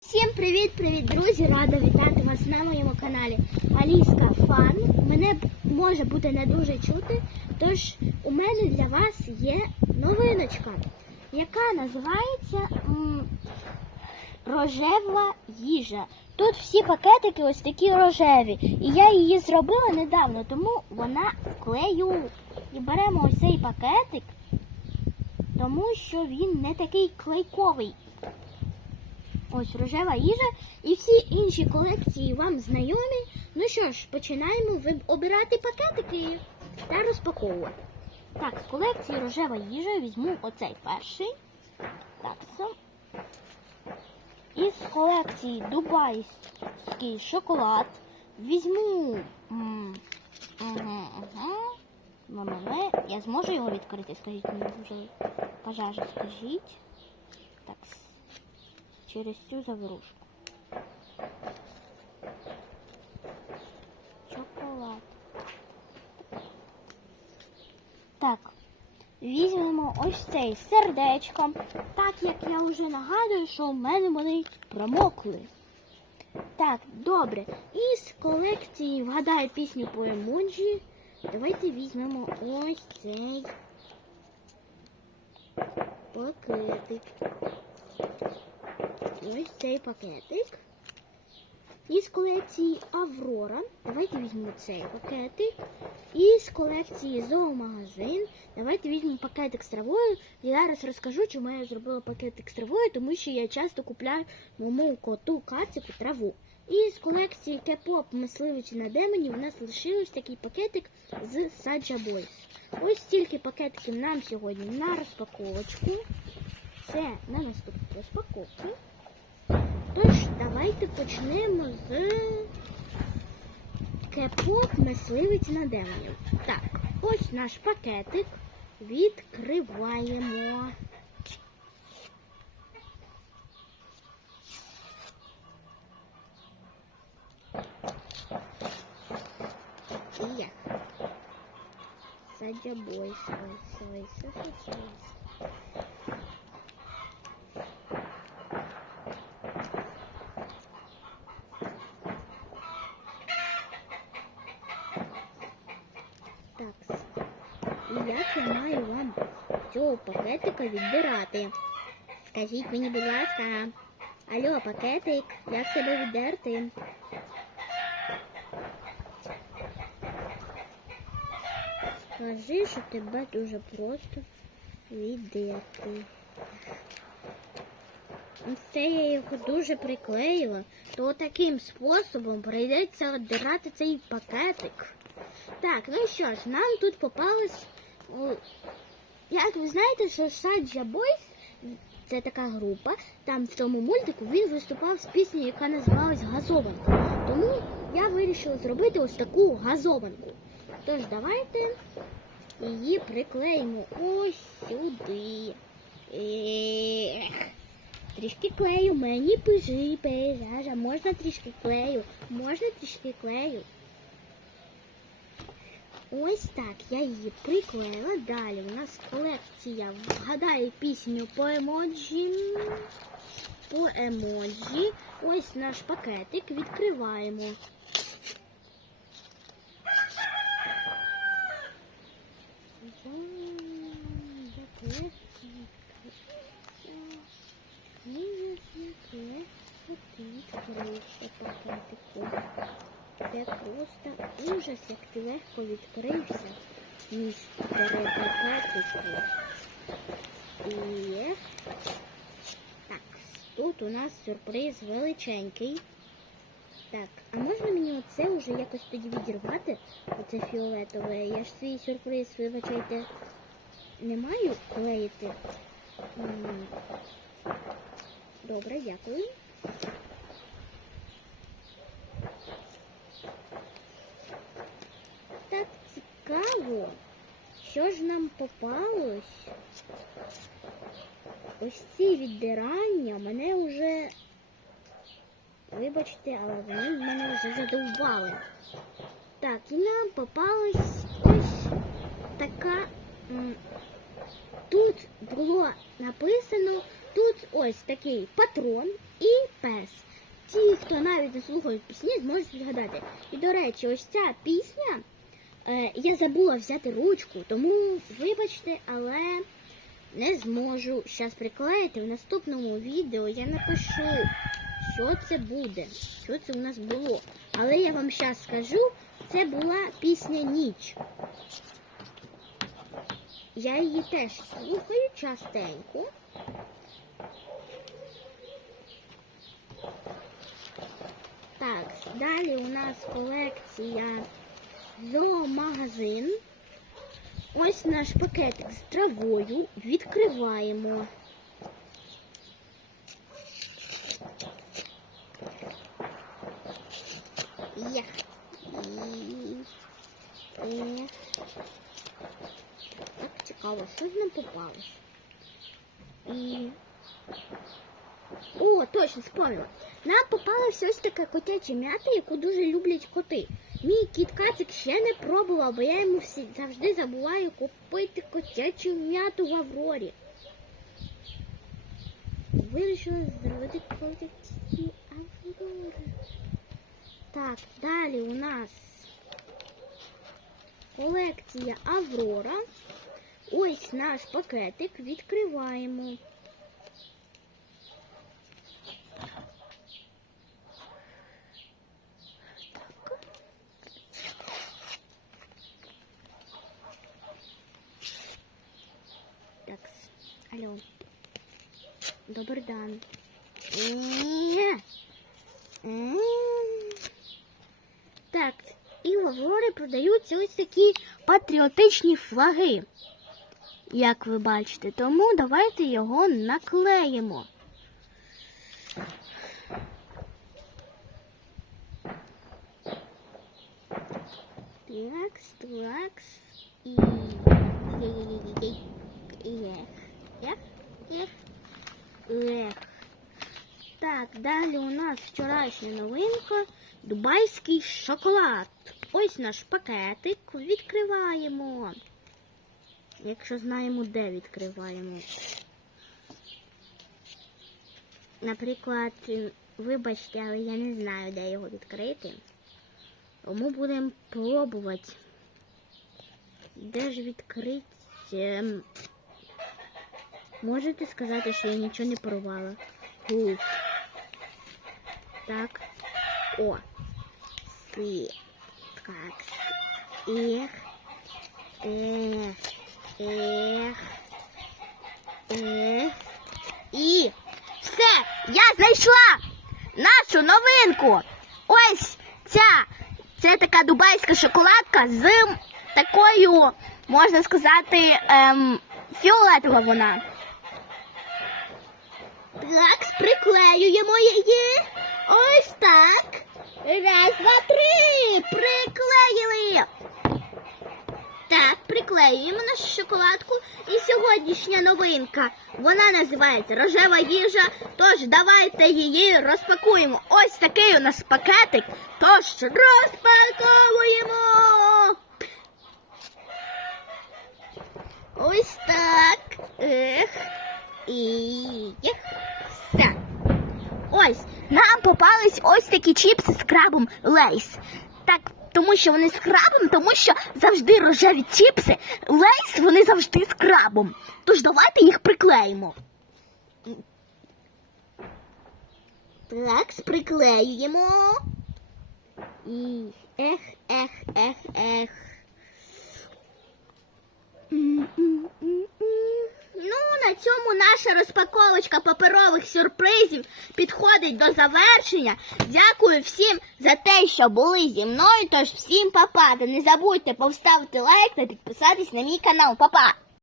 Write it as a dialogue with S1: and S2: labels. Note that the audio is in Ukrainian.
S1: Всім привіт-привіт, друзі! Рада вітати вас на моєму каналі Аліска Фан. Мене може бути не дуже чути, тож у мене для вас є новиночка, яка називається м, рожева їжа. Тут всі пакетики ось такі рожеві. І я її зробила недавно, тому вона вклею. І беремо ось цей пакетик, тому що він не такий клейковий. Ось рожева їжа і всі інші колекції вам знайомі. Ну що ж, починаємо обирати пакетики та розпаковувати. Так, з колекції рожева їжа візьму оцей перший. Так, сам. Із колекції Дубайський шоколад візьму. м, ага, ага. Ме-ме-ме. Я зможу його відкрити? Скажіть мені дуже пожежу, скажіть. Так, через цю завірушку. Шоколад. Так, візьмемо ось цей з сердечком, так як я вже нагадую, що в мене вони промокли. Так, добре. Із колекції вгадаю пісню по емоджі. Давайте візьмемо ось цей пакетик. Ось цей пакетик. Із колекції Аврора. Давайте візьмемо цей пакетик. Із колекції Зоомагазин. Давайте візьмемо пакетик з травою. Я зараз розкажу, чому я зробила пакетик з травою, тому що я часто купляю моєму коту кацику траву. І з колекції K-pop мисливиці на демонів у нас лишився такий пакетик з Саджа Бойс. Ось стільки пакетиків нам сьогодні на розпаковочку. Це на наступну розпаковку. Тож, давайте почнемо з кепот мисливиці на демонів. Так, ось наш пакетик. Відкриваємо. І я. Саджа бойс, ось, ось, ось, ось, ось. Так. І я вам цього пакетика відбирати? Скажіть мені, будь ласка. Алло, пакетик, як тебе віддерти? Скажи, що тебе дуже просто віддерти. Це я його дуже приклеїла, то таким способом прийдеться віддирати цей пакетик. Так, ну що ж, нам тут попалось. Як ви знаєте, що Саджа Бойс це така група. Там в цьому мультику він виступав з піснею, яка називалась Газованка. Тому я вирішила зробити ось таку газованку. Тож давайте її приклеїмо ось сюди. Ех. Трішки клею, мені пижи, пейзажа. Можна трішки клею, можна трішки клею. Ось так я її приклеїла. Далі у нас колекція вгадає пісню по емоджі. По емоджі. Ось наш пакетик. Відкриваємо. Просто ужас, як ти легко відкрився, містере пакетику. І так, тут у нас сюрприз величенький. Так, а можна мені оце вже якось тоді відірвати? Оце фіолетове. Я ж свій сюрприз, вибачайте, не маю клеїти. Добре, дякую. Так цікаво, що ж нам попалось? Ось ці віддирання мене вже, вибачте, але вони мене вже задовбали. Так, і нам попалась ось така. Тут було написано Тут ось такий патрон і пес. Ті, хто навіть не слухають пісні, зможуть відгадати. І до речі, ось ця пісня. Е, я забула взяти ручку, тому вибачте, але не зможу зараз приклеїти. В наступному відео я напишу, що це буде, що це у нас було. Але я вам зараз скажу, це була пісня Ніч. Я її теж слухаю частенько. Так, далі у нас колекція зоомагазин. Ось наш пакетик з травою. Відкриваємо. Є. Так, цікаво, що ж нам попалось? О, точно, спомнила. Нам попалася ось така котяча м'ята, яку дуже люблять коти. Мій кіт Кацик ще не пробував, бо я йому всі, завжди забуваю купити котячу м'яту в Аврорі. Вирішила зробити котячі Аврори. Так, далі у нас колекція Аврора. Ось наш пакетик. Відкриваємо. Так, алло. Добрий день. Так, і в Аврорі продаються ось такі патріотичні флаги, як ви бачите. Тому давайте його наклеїмо. Такс, такс. І... Ех, ех, ех, ех. Так, далі у нас вчорашня новинка Дубайський шоколад. Ось наш пакетик. Відкриваємо. Якщо знаємо, де відкриваємо. Наприклад, вибачте, але я не знаю, де його відкрити. Тому будемо пробувати. Де ж відкрити? Можете сказати, що я нічого не порвала? Фу. Так. О. Си. Так. Ех. Ех. Ех. Ех. І все, я знайшла нашу новинку. Ось ця. Це така дубайська шоколадка з такою, можна сказати, ем, фіолетова вона. Так, приклеюємо її. Ось так. Раз, два, три. Приклеїли. Так, приклеюємо нашу шоколадку. І сьогоднішня новинка. Вона називається рожева їжа. Тож давайте її розпакуємо. Ось такий у нас пакетик. Тож розпаковуємо. Ось так. Ех. І. Ось, нам попались ось такі чіпси з крабом Лейс. Так, тому що вони з крабом, тому що завжди рожеві чіпси, Лейс, вони завжди з крабом. Тож давайте їх приклеїмо. Так, приклеюємо. І ех, ех, ех, ех. Цьому наша розпаковочка паперових сюрпризів підходить до завершення. Дякую всім за те, що були зі мною. Тож всім па-па. Не забудьте поставити лайк та підписатись на мій канал. Па-па!